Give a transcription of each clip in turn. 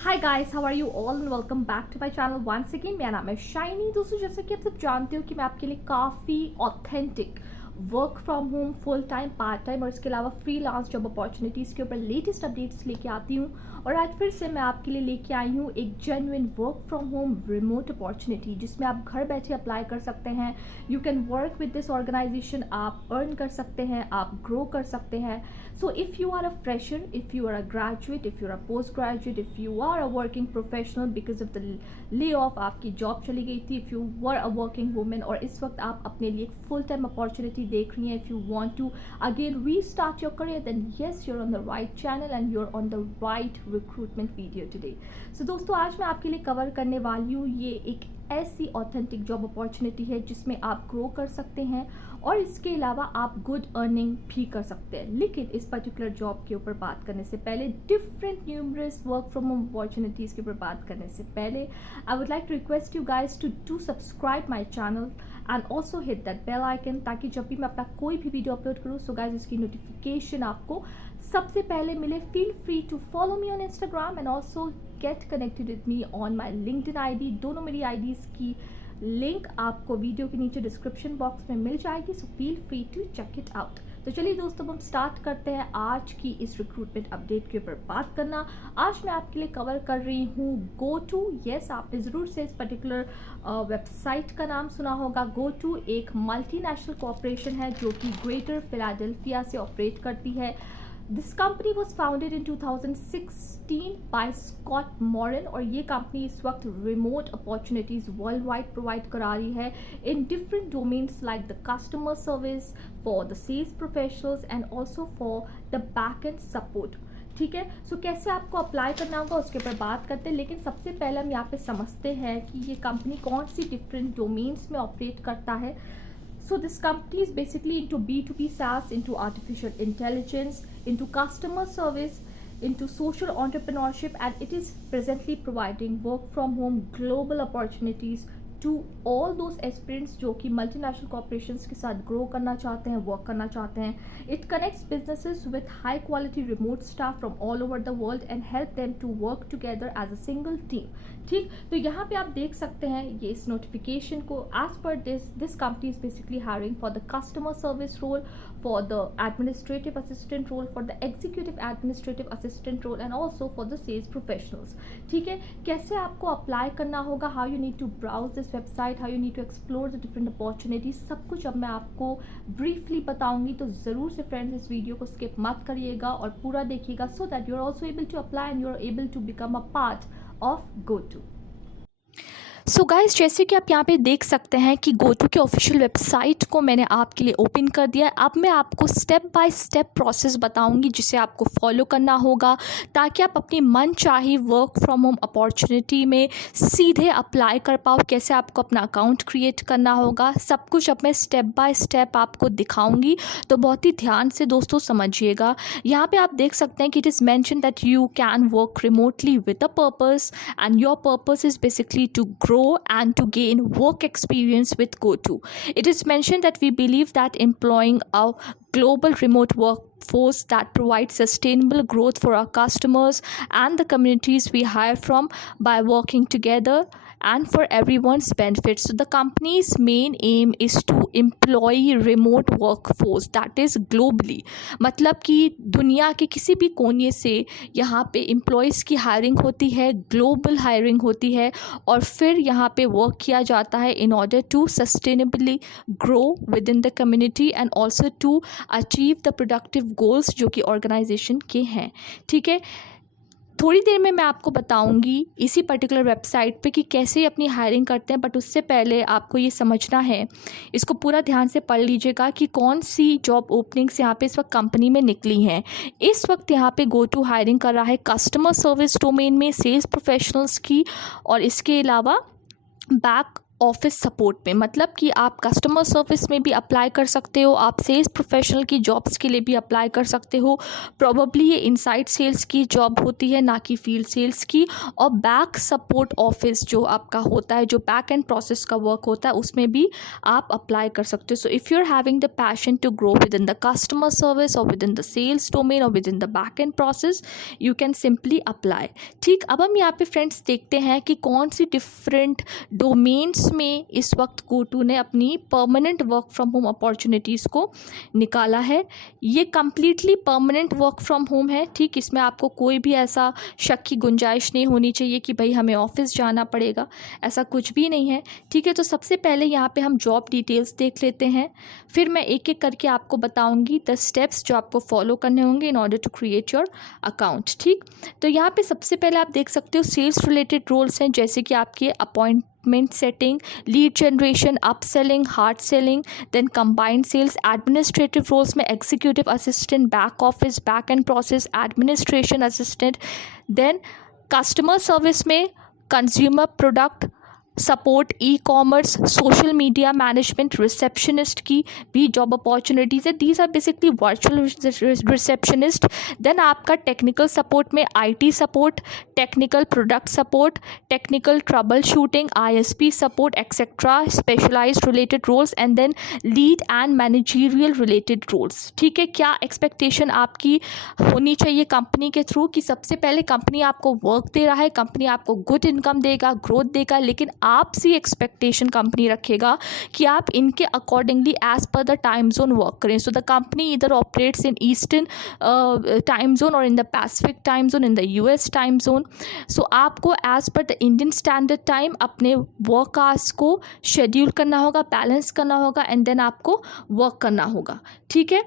Hi guys, how are you all and welcome back to my channel once again. मेरा नाम है shiny. दोस्तों, जैसा कि आप सब जानते हो कि मैं आपके लिए काफ़ी authentic work from home, full time, part time और इसके अलावा फ्रीलांस जॉब अपॉर्चुनिटीज़ के ऊपर लेटेस्ट अपडेट्स लेके आती हूँ। और आज फिर से मैं आपके लिए लेके आई हूँ एक genuine work from home remote opportunity, जिसमें आप घर बैठे अप्लाई कर सकते हैं। You can work with this organisation, आप अर्न कर सकते हैं, आप ग्रो कर सकते हैं। So if you are a fresher, if you are a graduate, if you are a postgraduate, if you are a working professional because of the layoff, आपकी job चली गई थी, if you were a working woman और इस वक्त आप अपने लिए एक full time opportunity देख रही हैं, if you want to again restart your career, then yes, you're on the right channel and you're on the right recruitment video today. So दोस्तों, आज मैं आपके लिए कवर करने वाली हूँ ये एक ऐसी ऑथेंटिक जॉब अपॉर्चुनिटी है जिसमें आप ग्रो कर सकते हैं और इसके अलावा आप गुड अर्निंग भी कर सकते हैं। लेकिन इस पर्टिकुलर जॉब के ऊपर बात करने से पहले, different numerous work from home opportunities के ऊपर बात करने से पहले, I would like to request you guys to subscribe my channel and also hit that bell icon, ताकि जब भी मैं अपना कोई भी वीडियो अपलोड करूँ सो गाइज इसकी नोटिफिकेशन आपको सबसे पहले मिले। Feel free to follow me on Instagram and also get connected with me on my LinkedIn ID. दोनों मेरी आईडीज़ की लिंक आपको वीडियो के नीचे डिस्क्रिप्शन बॉक्स में मिल जाएगी, so feel free to check it out. तो चलिए दोस्तों, हम स्टार्ट करते हैं आज की इस रिक्रूटमेंट अपडेट के ऊपर बात करना। आज मैं आपके लिए कवर कर रही हूँ GoTo। यस, आपने ज़रूर से इस पर्टिकुलर वेबसाइट का नाम सुना होगा। GoTo एक मल्टीनेशनल कॉरपोरेशन है जो कि ग्रेटर फिलाडेल्फिया से ऑपरेट करती है। This company was founded in 2016 by Scott Moran और ये कंपनी इस वक्त remote opportunities world wide provide करा रही है in different domains like the customer service, for the sales professionals and also for the back end support. ठीक है, सो कैसे आपको अप्लाई करना होगा उसके ऊपर बात करते हैं। लेकिन सबसे पहले हम यहाँ पे समझते हैं कि ये कंपनी कौन सी डिफरेंट डोमेन्स में ऑपरेट करता है। So this company is basically into B2B SaaS, into artificial intelligence, into customer service, into social entrepreneurship, and it is presently providing work from home global opportunities to all those aspirants जो कि multinational corporations के साथ grow करना चाहते हैं, work करना चाहते हैं। It connects businesses with high quality remote staff from all over the world and help them to work together as a single team. ठीक, तो यहाँ पे आप देख सकते हैं ये इस नोटिफिकेशन को। As per this company is basically hiring for the customer service role, for the administrative assistant role, for the executive administrative assistant role and also for the sales professionals। ठीक है, कैसे आपको अप्लाई करना होगा, how you need to browse this website, how you need to explore the different opportunities, सब कुछ अब मैं आपको briefly बताऊंगी। तो ज़रूर से फ्रेंड्स इस वीडियो को skip मत करिएगा और पूरा देखिएगा so that you are also able to apply and you are able to become a part of GoTo। So guys, जैसे कि आप यहाँ पे देख सकते हैं कि GoTo के ऑफिशियल वेबसाइट को मैंने आपके लिए ओपन कर दिया है। अब मैं आपको स्टेप बाय स्टेप प्रोसेस बताऊंगी जिसे आपको फॉलो करना होगा ताकि आप अपनी मन चाही वर्क फ्रॉम होम अपॉर्चुनिटी में सीधे अप्लाई कर पाओ। कैसे आपको अपना अकाउंट क्रिएट करना होगा, सब कुछ अब मैं स्टेप बाय स्टेप आपको दिखाऊंगी, तो बहुत ही ध्यान से दोस्तों समझिएगा। यहाँ पे आप देख सकते हैं कि it is mention that you can work remotely with a purpose and your purpose is basically to grow and to gain work experience with GoTo. It is mentioned that we believe that employing a global remote workforce that provides sustainable growth for our customers and the communities we hire from by working together and for everyone's benefit. So the company's main aim is to employ remote workforce that is globally, मतलब कि दुनिया के किसी भी कोने से यहाँ पे एम्प्लॉयज़ की हायरिंग होती है, ग्लोबल हायरिंग होती है और फिर यहाँ पे वर्क किया जाता है in order to sustainably grow within the community and also to achieve the productive goals जो कि ऑर्गेनाइजेशन के हैं। ठीक है, थोड़ी देर में मैं आपको बताऊंगी इसी पर्टिकुलर वेबसाइट पे कि कैसे अपनी हायरिंग करते हैं, बट उससे पहले आपको ये समझना है, इसको पूरा ध्यान से पढ़ लीजिएगा कि कौन सी जॉब ओपनिंग्स यहाँ पे इस वक्त कंपनी में निकली हैं। इस वक्त यहाँ पे GoTo हायरिंग कर रहा है कस्टमर सर्विस डोमेन में सेल्स प्रोफेशनल्स की और इसके अलावा बैक ऑफिस सपोर्ट में, मतलब कि आप कस्टमर सर्विस में भी अप्लाई कर सकते हो, आप सेल्स प्रोफेशनल की जॉब्स के लिए भी अप्लाई कर सकते हो। प्रॉबली ये इनसाइड सेल्स की जॉब होती है, ना कि फील्ड सेल्स की। और बैक सपोर्ट ऑफिस जो आपका होता है, जो बैक एंड प्रोसेस का वर्क होता है, उसमें भी आप अप्लाई कर सकते हो। So if you are having the passion to grow within the customer service और within the sales domain और within the back end process, you can simply apply. ठीक, अब हम यहाँ पे फ्रेंड्स देखते हैं कि कौन सी डिफरेंट डोमेन्स में इस वक्त गोटू ने अपनी permanent work from home opportunities को निकाला है। ये completely permanent work from home है। ठीक, इसमें आपको कोई भी ऐसा शक की गुंजाइश नहीं होनी चाहिए कि भाई हमें ऑफिस जाना पड़ेगा, ऐसा कुछ भी नहीं है। ठीक है, तो सबसे पहले यहाँ पे हम जॉब डिटेल्स देख लेते हैं, फिर मैं एक एक करके आपको बताऊँगी द स्टेप्स जो आपको फॉलो करने होंगे in order to create your account. ठीक, तो यहाँ पे सबसे पहले आप देख सकते हो सेल्स रिलेटेड रोल्स हैं, जैसे कि आपके appointment setting, lead generation, upselling, hard selling, then combined sales. Administrative roles में executive assistant, back office, back end process administration assistant. Then customer service में consumer product support, e commerce, social media management, receptionist की भी job opportunities है। These are basically virtual receptionist. Then आपका technical support में IT support, technical product support, technical troubleshooting, ISP support etcetera, specialised related roles, and then lead and managerial related roles. ठीक है, क्या expectation आपकी होनी चाहिए company के through कि सबसे पहले कंपनी आपको वर्क दे रहा है, कंपनी आपको गुड इनकम देगा, ग्रोथ देगा, लेकिन आपसी एक्सपेक्टेशन कंपनी रखेगा कि आप इनके अकॉर्डिंगली एज पर द टाइम जोन वर्क करें। सो द कंपनी इधर operates in eastern time zone और in the pacific time zone, in the US time zone. So आपको एज पर द इंडियन स्टैंडर्ड टाइम अपने वर्क आवर्स को schedule करना होगा, balance करना होगा, एंड देन आपको वर्क करना होगा। ठीक है,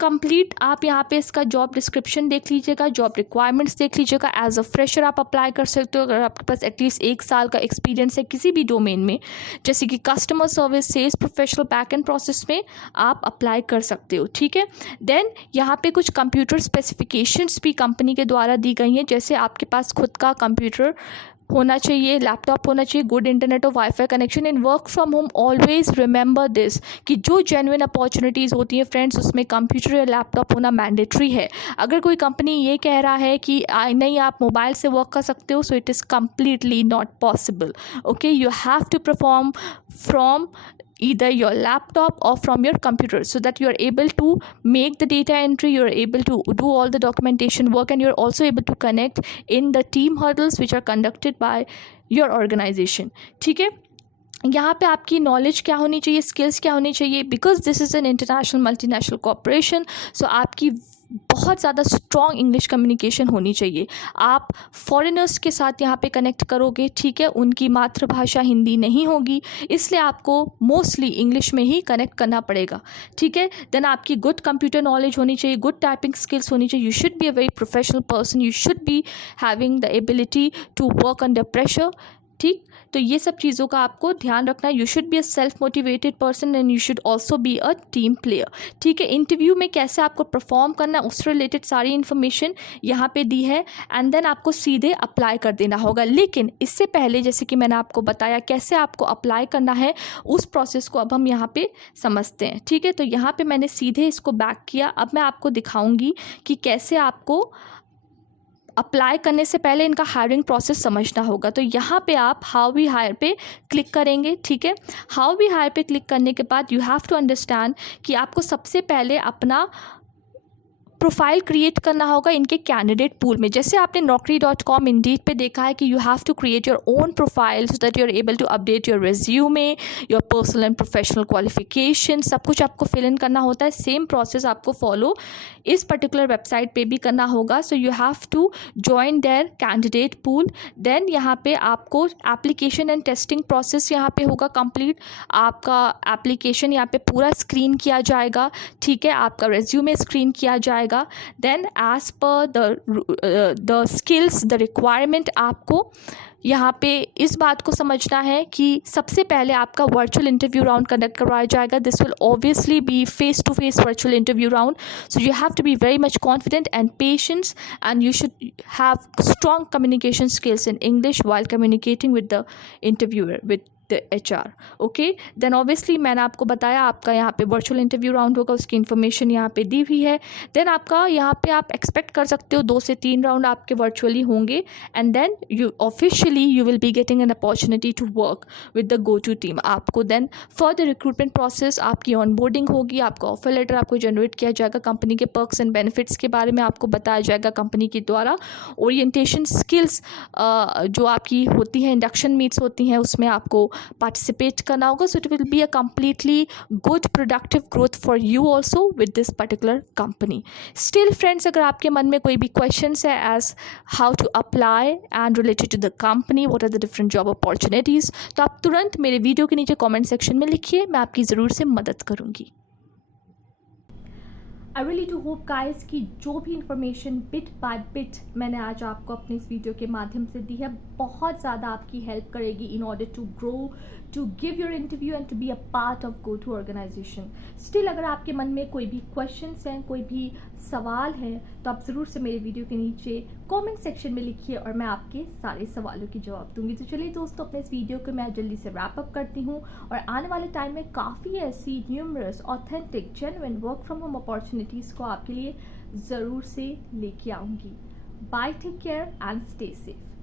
कंप्लीट आप यहाँ पे इसका जॉब डिस्क्रिप्शन देख लीजिएगा, जॉब रिक्वायरमेंट्स देख लीजिएगा। एज अ फ्रेशर आप अप्लाई कर सकते हो अगर आपके पास एटलीस्ट 1 साल का एक्सपीरियंस है किसी भी डोमेन में, जैसे कि customer service, sales professional, back end process में आप अप्लाई कर सकते हो। ठीक है, देन यहाँ पे कुछ कंप्यूटर स्पेसिफिकेशंस भी कंपनी के द्वारा दी गई हैं, जैसे आपके पास खुद का कंप्यूटर होना चाहिए, लैपटॉप होना चाहिए, गुड इंटरनेट और wifi connection. In work from home always remember this कि जो जेन्युइन अपॉर्चुनिटीज़ होती हैं फ्रेंड्स, उसमें कंप्यूटर या लैपटॉप होना मैंडेटरी है। अगर कोई कंपनी ये कह रहा है कि नहीं आप मोबाइल से वर्क कर सकते हो, so it is completely not possible. Okay, you have to perform from either your laptop or from your computer so that you are able to make the data entry, you are able to do all the documentation work, and you are also able to connect in the team huddles which are conducted by your organization. ठीक है, यहाँ पे आपकी knowledge क्या होनी चाहिए, skills क्या होनी चाहिए, because this is an international multinational corporation. So आपकी बहुत ज़्यादा स्ट्रॉन्ग इंग्लिश कम्युनिकेशन होनी चाहिए। आप फॉरेनर्स के साथ यहाँ पे कनेक्ट करोगे, ठीक है, उनकी मातृभाषा हिंदी नहीं होगी, इसलिए आपको मोस्टली इंग्लिश में ही कनेक्ट करना पड़ेगा। ठीक है, देन आपकी गुड कंप्यूटर नॉलेज होनी चाहिए, गुड टाइपिंग स्किल्स होनी चाहिए। You should be a very professional person, you should be having the ability to work under pressure. ठीक, तो ये सब चीज़ों का आपको ध्यान रखना है। You should be a self motivated person and you should also be a team player. ठीक है, इंटरव्यू में कैसे आपको परफॉर्म करना है उससे रिलेटेड सारी इन्फॉर्मेशन यहाँ पे दी है, एंड देन आपको सीधे अप्लाई कर देना होगा। लेकिन इससे पहले जैसे कि मैंने आपको बताया कैसे आपको अप्लाई करना है, उस प्रोसेस को अब हम यहाँ पे समझते हैं। ठीक है, तो यहाँ पे मैंने सीधे इसको बैक किया। अब मैं आपको दिखाऊंगी कि कैसे आपको अप्लाई करने से पहले इनका हायरिंग प्रोसेस समझना होगा। तो यहाँ पे आप हाउ वी हायर पे क्लिक करेंगे। ठीक है, हाउ वी हायर पे क्लिक करने के बाद यू हैव टू अंडरस्टैंड कि आपको सबसे पहले अपना प्रोफाइल क्रिएट करना होगा इनके कैंडिडेट पूल में। जैसे आपने naukri.com, इंडीड पे देखा है कि you have to create your own profile so that you are able to update your resume, your personal and professional qualification, सब कुछ आपको फिल इन करना होता है। सेम प्रोसेस आपको फॉलो इस पर्टिकुलर वेबसाइट पे भी करना होगा। So you have to join their candidate pool. Then यहाँ पे आपको एप्लीकेशन एंड टेस्टिंग प्रोसेस यहाँ पे होगा कंप्लीट। आपका एप्लीकेशन यहाँ पे पूरा स्क्रीन किया जाएगा। ठीक है, आपका रेज्यूमे स्क्रीन किया जाएगा। देन एज पर द स्किल्स, द रिक्वायरमेंट, आपको यहाँ पे इस बात को समझना है कि सबसे पहले आपका वर्चुअल इंटरव्यू राउंड कंडक्ट करवाया जाएगा। This will obviously be face to face virtual interview round. So you have to be very much confident and patience, and you should have strong communication skills in English while communicating with the interviewer, with the HR। Okay, then obviously मैंने आपको बताया आपका यहाँ पे virtual interview round होगा, उसकी information यहाँ पे दी हुई है। देन आपका यहाँ पे आप एक्सपेक्ट कर सकते हो 2 से 3 राउंड आपके वर्चुअली होंगे, and then you will be getting an opportunity to work with the GoTo team. आपको then for the recruitment process आपकी ऑनबोर्डिंग होगी, आपका ऑफर लेटर आपको जनरेट किया जाएगा, कंपनी के पर्क्स एंड बेनिफिट्स के बारे में आपको बताया जाएगा कंपनी के द्वारा, ओरिएंटेशन स्किल्स जो आपकी होती हैं, इंडक्शन मीट्स होती हैं, उसमें आपको पार्टिसिपेट करना होगा। So it will be a completely good productive growth for you also with this particular company. Still friends, अगर आपके मन में कोई भी क्वेश्चंस है as how to apply and related to the company, what are the different job opportunities, तो आप तुरंत मेरे वीडियो के नीचे कमेंट सेक्शन में लिखिए, मैं आपकी ज़रूर से मदद करूँगी। I really do hope guys कि जो भी इंफॉर्मेशन बिट बाय बिट मैंने आज आपको अपने इस वीडियो के माध्यम से दी है, बहुत ज़्यादा आपकी हेल्प करेगी in order to grow, to give your interview and to be a part of GoTo organisation. Still अगर आपके मन में कोई भी क्वेश्चंस हैं, कोई भी सवाल हैं, तो आप ज़रूर से मेरे वीडियो के नीचे कमेंट सेक्शन में लिखिए और मैं आपके सारे सवालों की जवाब दूंगी। तो चलिए दोस्तों, अपने इस वीडियो को मैं जल्दी से रैप अप करती हूँ और आने वाले टाइम में काफ़ी ऐसी numerous authentic genuine work from home opportunities को आपके लिए ज़रूर से लेके आऊँगी। Bye, take care and stay safe.